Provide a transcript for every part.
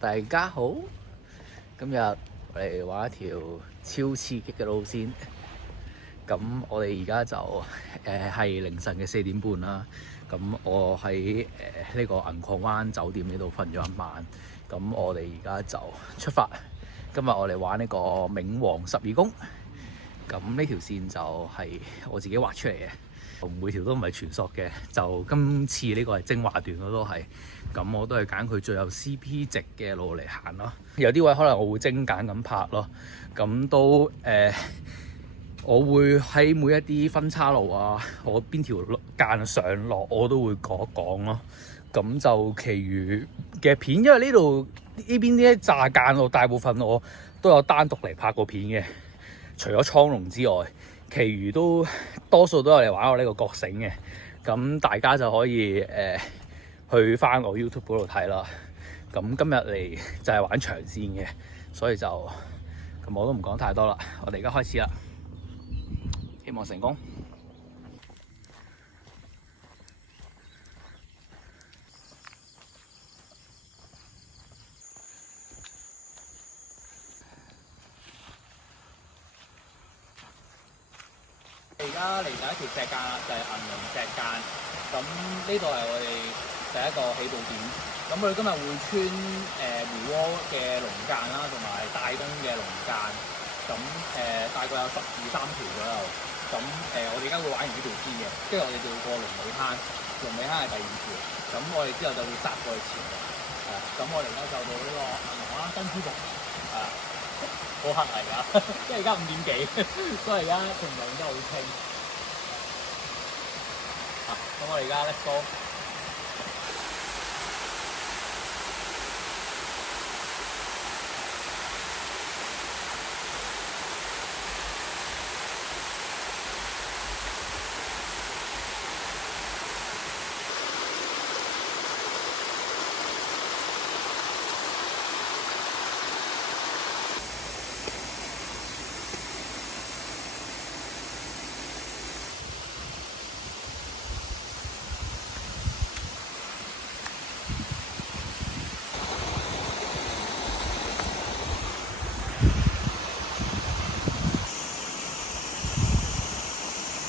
大家好，今日我哋玩一條超刺激嘅路線。咁我哋而家就係凌晨嘅4點半啦。咁我喺呢個銀礦灣酒店呢度瞓咗一晚。咁我哋而家就出發。今日我哋玩呢個冥王12宮。咁呢條線就係我自己畫出嚟嘅。每條都唔係全索嘅，就今次呢個係精華段咯，都係咁，我都係揀佢最有 CP 值嘅路嚟行咯。有啲位可能我會精簡咁拍咯，咁都我會喺每一啲分岔路啊，我邊條間上落我都會講一講咯。咁就其餘嘅片，因為呢度呢邊呢一紮間路大部分我都有單獨嚟拍過片嘅，除咗蒼龍之外。其餘都多數都有嚟玩我呢個覺醒嘅，咁大家就可以去翻我 YouTube 嗰度睇啦。咁今日嚟就係玩長線嘅，所以就咁我都唔講太多啦。我哋而家開始啦，希望成功。而家嚟第一條石間啦，就係銀龍石間。咁呢度係我哋第一個起步點。咁我哋今日會穿梅窩嘅龍間啦，同埋大東嘅龍間。咁大概有12-13條左右。咁我哋而家會玩完呢條先嘅，跟住我哋就會過龍尾坑。龍尾坑係第2條。咁我哋之後就會殺過去前嘅。咁我哋而家就到呢個銀龍啦，珍珠瀑。好黑嚟㗎，因為而家5點幾，所以而家同陽都好清。咁我哋而家 let's go。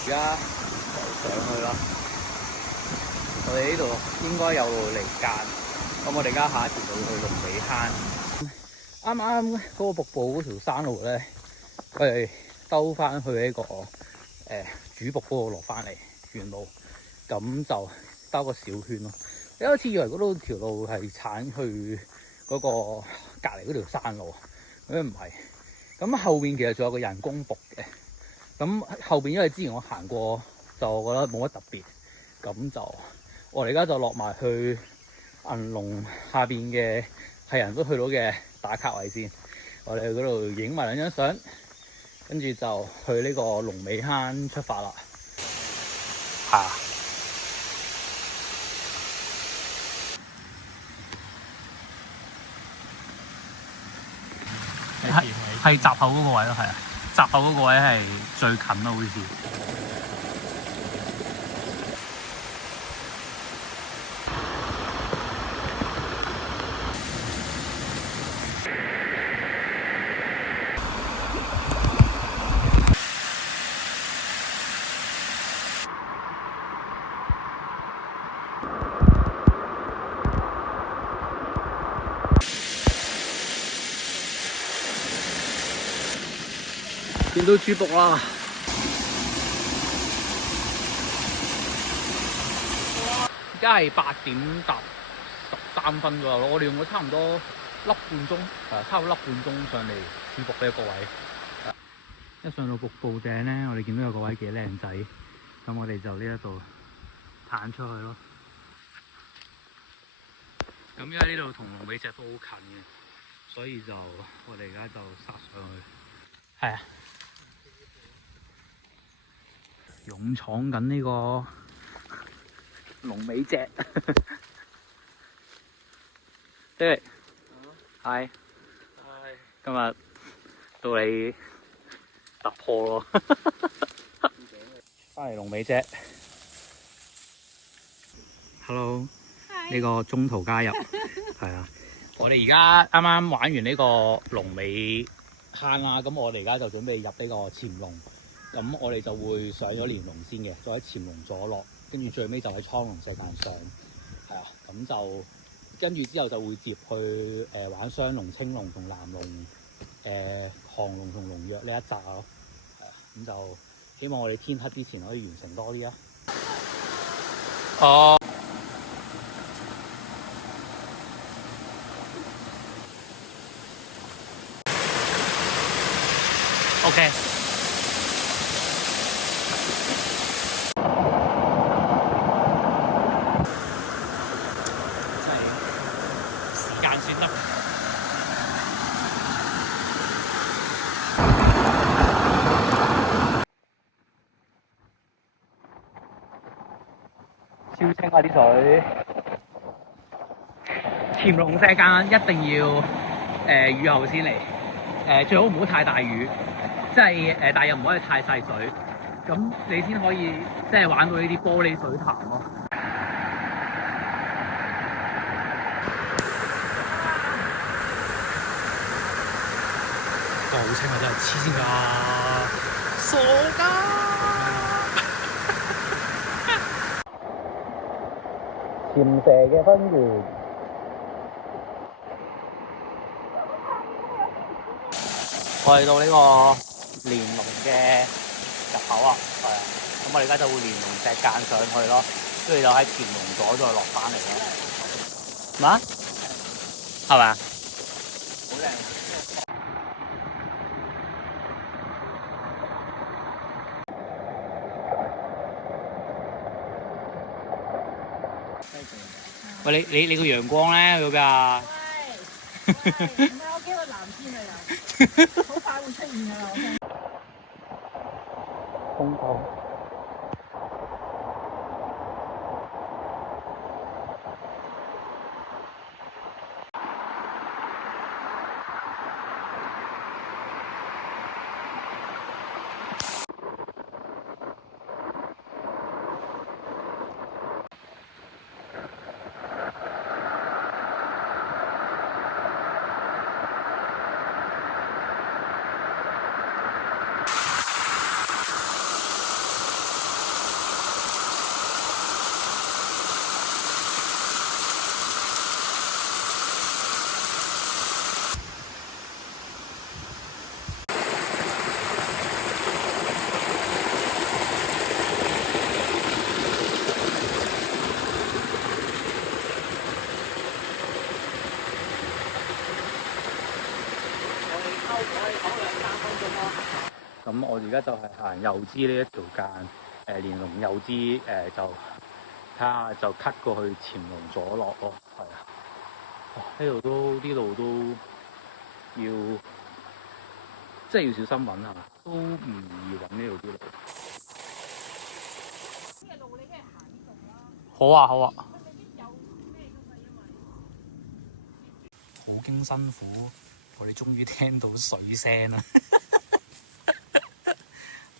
而家上去啦，我哋呢度應該有路嚟間，咁我哋而家下一條路去龍尾坑。啱啱嗰個瀑布嗰條山路咧，我哋兜翻去呢個主瀑嗰度落翻嚟原路，咁就兜個小圈咯。一開始以為嗰度條路係鏟去嗰個隔離嗰條山路，咁唔係。咁後面其實仲有個人工瀑嘅。咁後邊因為之前我行過，就覺得冇乜特別，咁就我哋而家就落埋去銀龍下邊嘅係人都去到嘅打卡位先，我哋去嗰度影埋2張相，跟住就去呢個龍尾坑出發啦。係閘口嗰個位咯，係啊，閘口嗰個位係最近咯，好似。見到主瀑啦！而家係8點搭13分左右咯，我哋用咗差唔多粒半鐘，差唔多粒半鐘上嚟主瀑呢一個位。一上到瀑布頂咧，我哋見到有個位幾靚仔，咁我哋就呢一度彈出去咯。咁因為呢度同龍尾脊都好近嘅，所以就我哋而家就殺上去。係啊。勇闖緊呢個龍尾脊，David，係，今日到你突破咯，翻嚟龍尾脊 ，Hello，呢個中途加入，係啊，我哋而家啱啱玩完呢個龍尾坑啦，咁我哋而家就準備入呢個潛龍，咁我哋就會上咗連龍先嘅，再喺潛龍左落，跟住最尾就喺蒼龍世界上，係啊，咁就跟住之後就會接去玩雙龍、青龍同藍龍、亢龍同龍躍呢一集咯，係啊，咁就希望我哋天黑之前可以完成多啲啊！哦。OK。真係時間算得。超清啊啲水！潛龍世界一定要雨後先嚟，最好唔好太大雨，即係但又唔可以太細水，咁你先可以即係玩到呢啲玻璃水潭咯。好清啊！真係黐線㗎，傻㗎！潛蛇嘅分園，我嚟到呢個連龍嘅入口啊，係啊，咁我哋而家就會連龍石間上去咯，跟住就喺潛龍左再落翻嚟咯。咩？係咪啊？好靚！喂，你個陽光咧嗰邊啊？喂，唔係我驚個藍天啊又，好快會出現㗎啦我聽。風暴。咁我而家就係行右支呢一條間，連龍右支就睇下就 cut 過去潛龍左落咯，係啊，呢度啲路都要即係要小心揾下，都唔易揾呢度啲路。呢個路你梗係行呢度啦。好啊好啊。好經辛苦，我哋終於聽到水聲啦！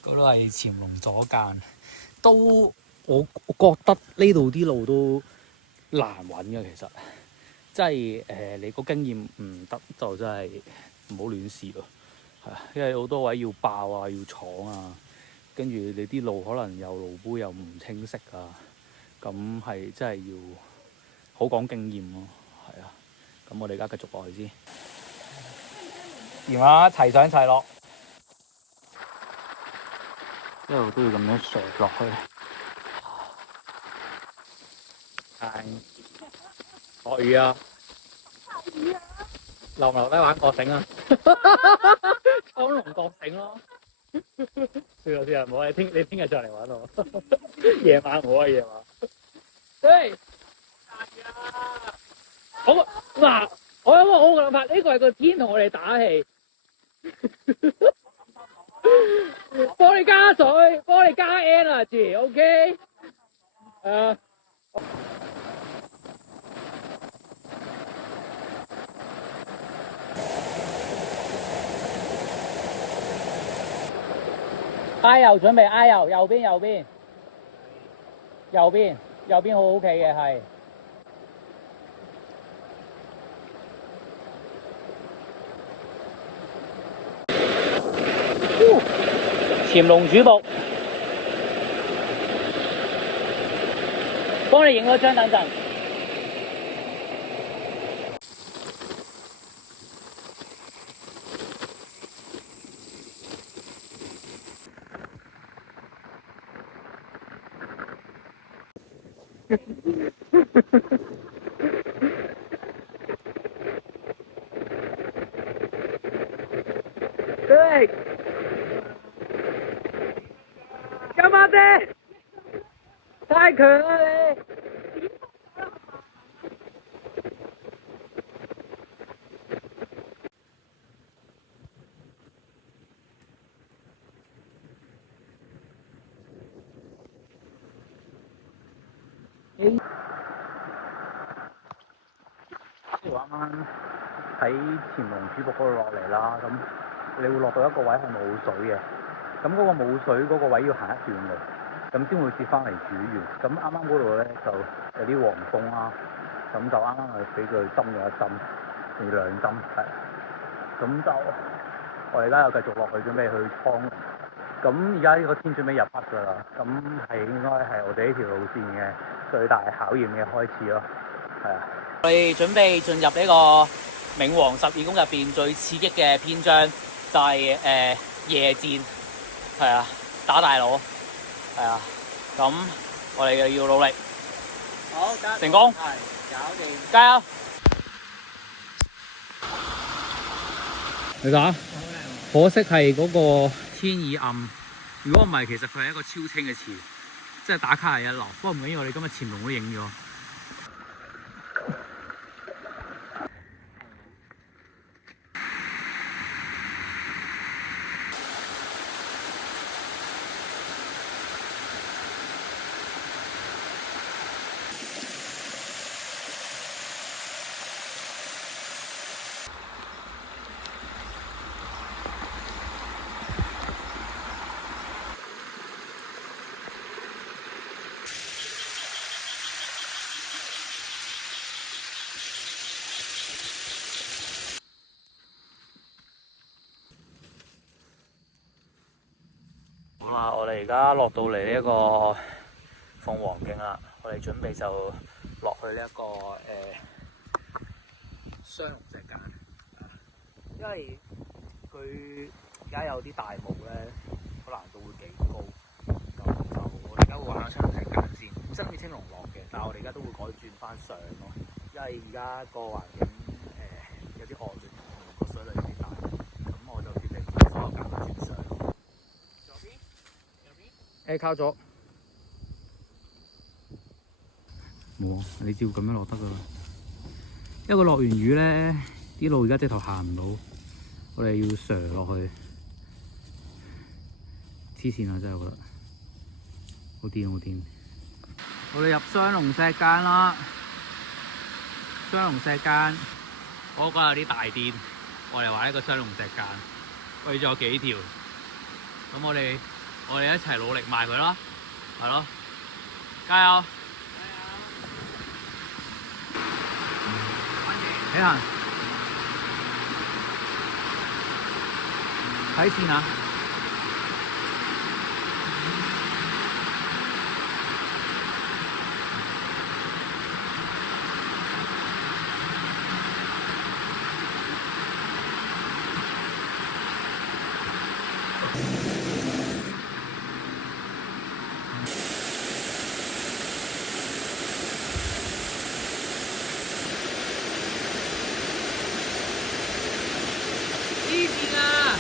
嗰度係潛龍左間，都我覺得呢度啲路都難揾嘅，其實，即係你個經驗唔得就真係唔好亂試咯，係啊，因為好多位要爆啊，要闖啊，跟住你啲路可能又路杯又唔清晰啊，咁係真係要好講經驗咯，係啊，咁我哋而家繼續落去先。電話齊上齊落，一路都要咁樣上落去。係，落雨啊！落唔落得玩角繩啊？蒼龍角繩咯。算啦，唔好，你聽日再嚟玩我。夜晚唔好啊，夜晚。喂，好嗱，我有個好嘅諗法，呢個係個天同我哋打氣。幫你加水，幫你加 energy，OK？挨右準備挨右，右邊好 OK 嘅係。潛龍主僕，幫你影咗張，等陣。對，幹嘛啫？太強啦你！啱啱喺潛龍主僕嗰度落嚟啦，咁你會落到一個位係冇水嘅，咁嗰個冇水嗰個位要行一段路，咁先會接翻嚟主源。咁啱啱嗰度咧就有啲黃蜂啦，咁就啱啱係俾佢針咗一針，定2針係。咁就我哋而家又繼續落去準備去倉。咁而家呢個天準備入黑㗎啦，咁係應該係我哋呢條路線嘅最大考驗嘅開始咯，係啊。我哋準備進入呢個冥王12宮入邊最刺激嘅篇章，就係夜戰，係啊，打大佬，係啊，咁我哋又要努力，好，成功，係，搞掂，加油！你睇，可惜係嗰個天已暗，如果唔係，其實佢係一個超清嘅池，即係打卡係一流。不過唔緊要，我哋今日潛龍都影咗。好啦，我哋而家落到嚟呢一個鳳凰徑啦，我哋準備就落去呢一個雙龍石澗，因為佢而家有啲大霧咧，個難度會幾高，咁就我哋而家會玩下雙龍石澗先。本身好似青龍落嘅，但係我哋而家都會改轉翻上咯，因為而家個環境有啲惡劣，個水量有啲大，咁我就決定所有澗都轉上。靠咗，冇啊！你照咁樣落得噶啦。因為佢落完雨咧，啲路而家直頭行唔到，我哋要瀡落去，黐線啊！真係我覺得好癲好癲。我哋入雙龍石澗啦，雙龍石澗，我覺得有啲大癲。我哋玩一個雙龍石澗，我哋仲有幾條，咁我哋一齊努力埋佢咯，係咯，加油！起行，睇線啊！黐線啊！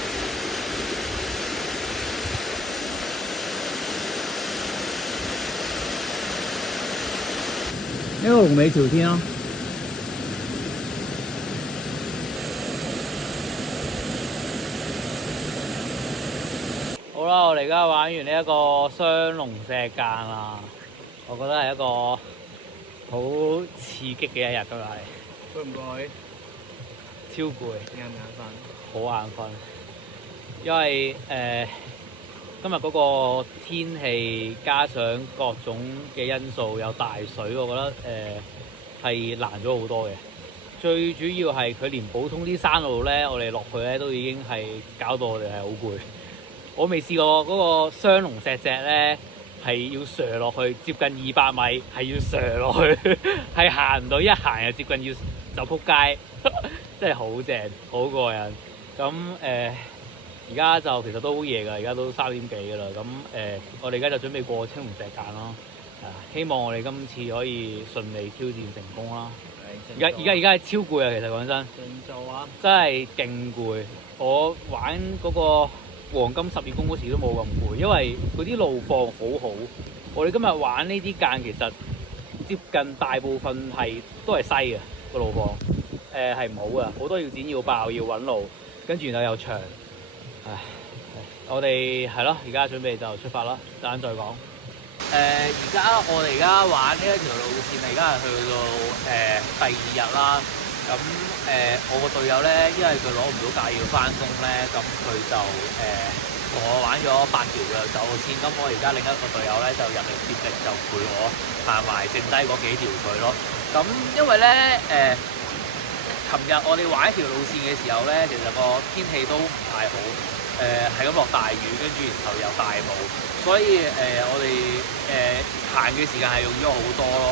呢個龍尾朝天咯。好啦，我哋而家玩完呢一個雙龍石澗啦，我覺得係一個好刺激嘅一日都係。攰唔攰？超攰。眼唔眼瞓？好眼瞓，因為今日嗰個天氣加上各種嘅因素，有大水，我覺得係難咗好多嘅。最主要係佢連普通啲山路咧，我哋落去咧都已經係搞到我哋係好攰，我未試過嗰個雙龍石脊咧係要上落去接近200米，係要上落去，係行唔到，一行就接近要就撲街，真係好正，好過癮。咁而家就其實都好夜㗎，而家都3點幾㗎啦。咁我哋而家就準備過青龍石澗啦。希望我哋今次可以順利挑戰成功啦。而家係超攰啊！其實講真，真係勁攰。我玩嗰個黃金12宮嗰時都冇咁攰，因為嗰啲路況好好。我哋今日玩呢啲澗其實接近大部分都係西嘅個路況，係唔好嘅，好多要剪要爆要揾路，跟住然後又長。我哋係咯，而家準備就出發啦，等陣再講。我哋而家玩呢一條路線，而家係去到第2日啦。咁我個隊友咧，因為佢攞唔到假要翻工咧，咁佢就同我玩咗8條嘅走線。咁我而家另一個隊友咧就入嚟接力，就陪我行埋剩低嗰幾條佢咯。咁因為咧琴日我哋玩一條路線嘅時候咧，其實個天氣都唔太好。係咁落大雨，跟住然後又大霧，所以我哋行嘅時間係用咗好多咯，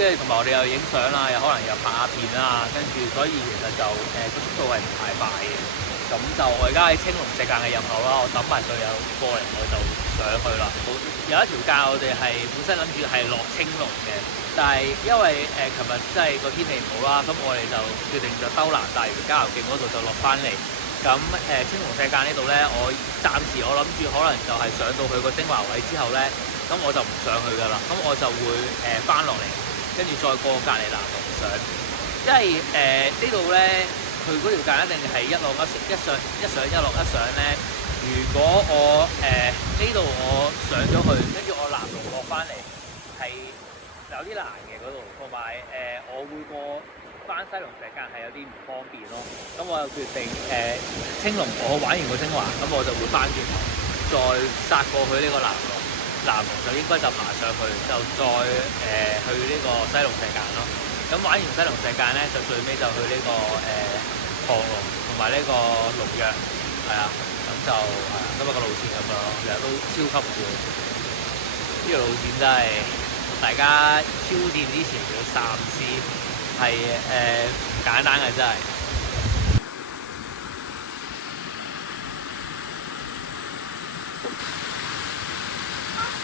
即係同埋我哋又影相啦，又可能又拍下片啦，跟住所以其實就個速度係唔太快嘅。咁就我而家喺青龍石澗嘅入口啦，我等埋隊友過嚟我就上去啦。有一條澗我哋係本身諗住係落青龍嘅，但係因為琴日真係個天氣唔好啦，咁我哋就決定就兜南大嶼郊遊徑嗰度就落翻嚟。咁青龍石澗呢度咧，暫時我諗住可能就係上到去個精華位之後咧，咁我就唔上去噶啦，咁我就會翻落嚟，跟住再過隔離南龍上，因為呢度咧，佢嗰條澗一定係一落一上一落一上咧。如果我呢度我上咗去，跟住我南龍落翻嚟，係有啲難嘅嗰度，同埋我會過翻西龍石澗係有啲唔方便咯，咁我又決定青龍我玩完個精華，咁我就會翻轉頭再殺過去呢個南龍，南龍就應該就爬上去，就再去呢個西龍石澗咯。咁玩完西龍石澗咧，就最尾就去呢個亢龍同埋呢個龍躍，係啊，咁就今日個路線咁樣咯，其實都超級攰。呢個路線真係大家挑戰之前要三思。係唔簡單嘅真係。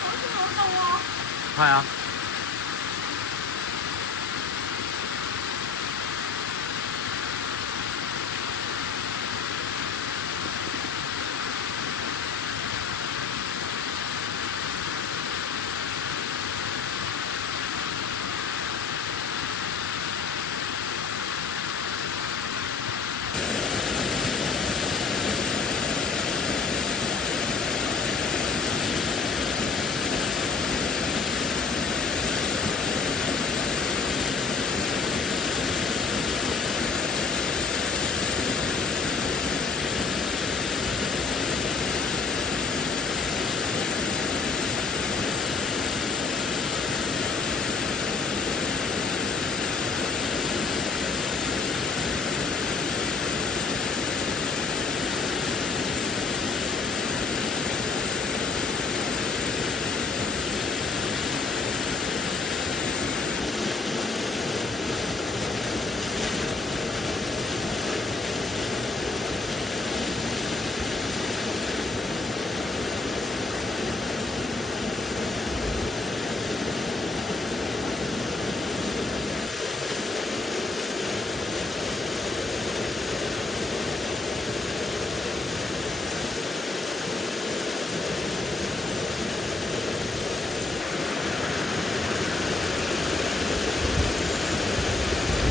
好似嗰度喎。係啊。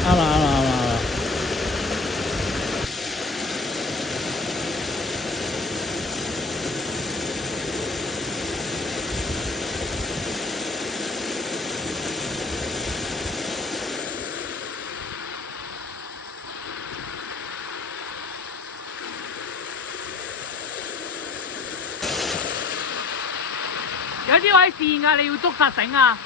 啱啦啱啦啱啦啱啦！有啲位線㗎，你要捉實繩啊！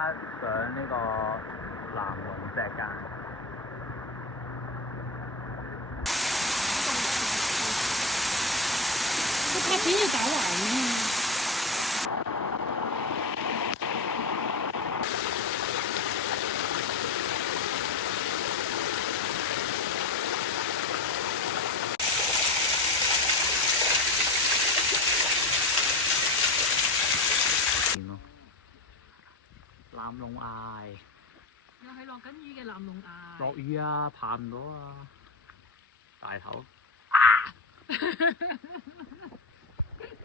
家上呢個南龍石澗。個拍片要搞埋啊！南龍崖又係落緊雨嘅南龍崖。落雨啊，爬唔到啊！大頭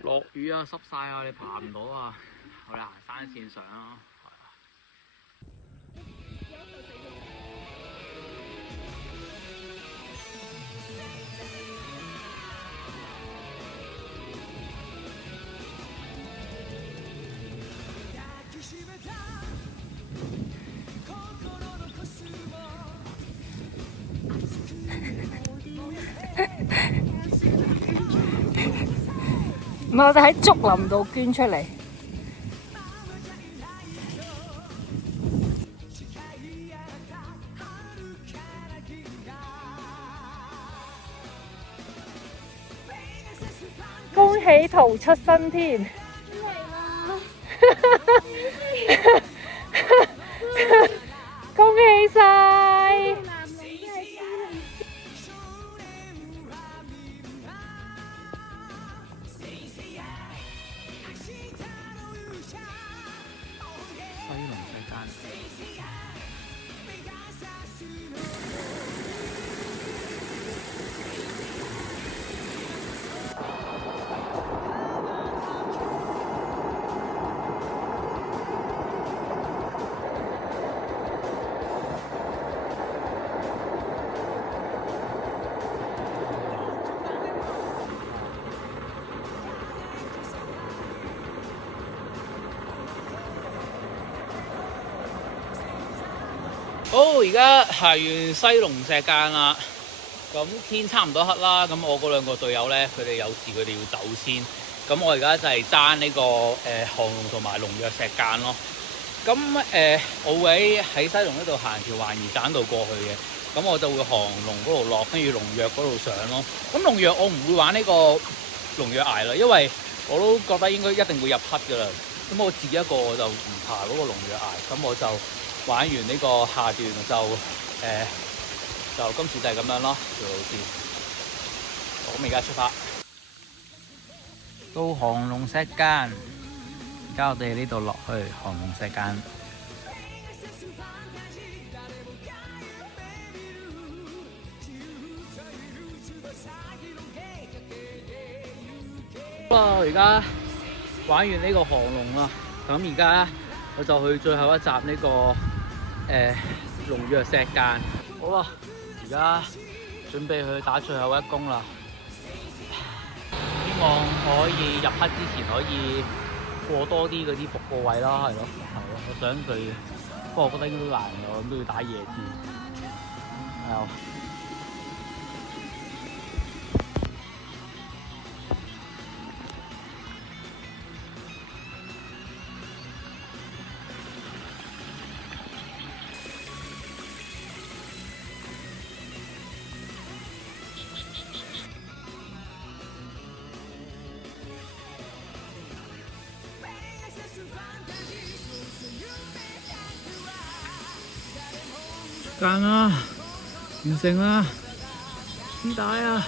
落雨啊，濕晒啊，你爬唔到啊！我哋行山線上啊。唔係，我哋喺竹林度捐出嚟。恭喜逃出生天！恭喜晒！西龍石澗。好，而家行完西龍石澗啦，咁天差唔多黑啦。咁我嗰兩個隊友咧，佢哋有事，佢哋要走先。咁我而家就係爭呢個韓龍同埋龍躍石澗咯。咁我會喺西龍呢度行條環怡棧道過去嘅。咁我就會韓龍嗰度落，跟住龍躍嗰度上咯。咁龍躍我唔會玩呢個龍躍崖啦，因為我都覺得應該一定會入黑噶啦。咁我自己一個我就唔爬嗰個龍躍崖，咁我就玩完呢個下段就今次就係咁樣咯條路線。我而家出發到韓龍石澗，而家我哋呢度落去韓龍石澗。好啦，而家玩完呢個韓龍啦，咁而家我就去最後一集呢個龍躍石澗。好啦，而家準備去打最後一攻啦。希望可以入黑之前可以過多啲嗰啲伏個位啦，係咯。我想佢，不過我覺得應該都難嘅，我諗都要打夜戰。係啊。澗啊，完成啦，絲帶啊！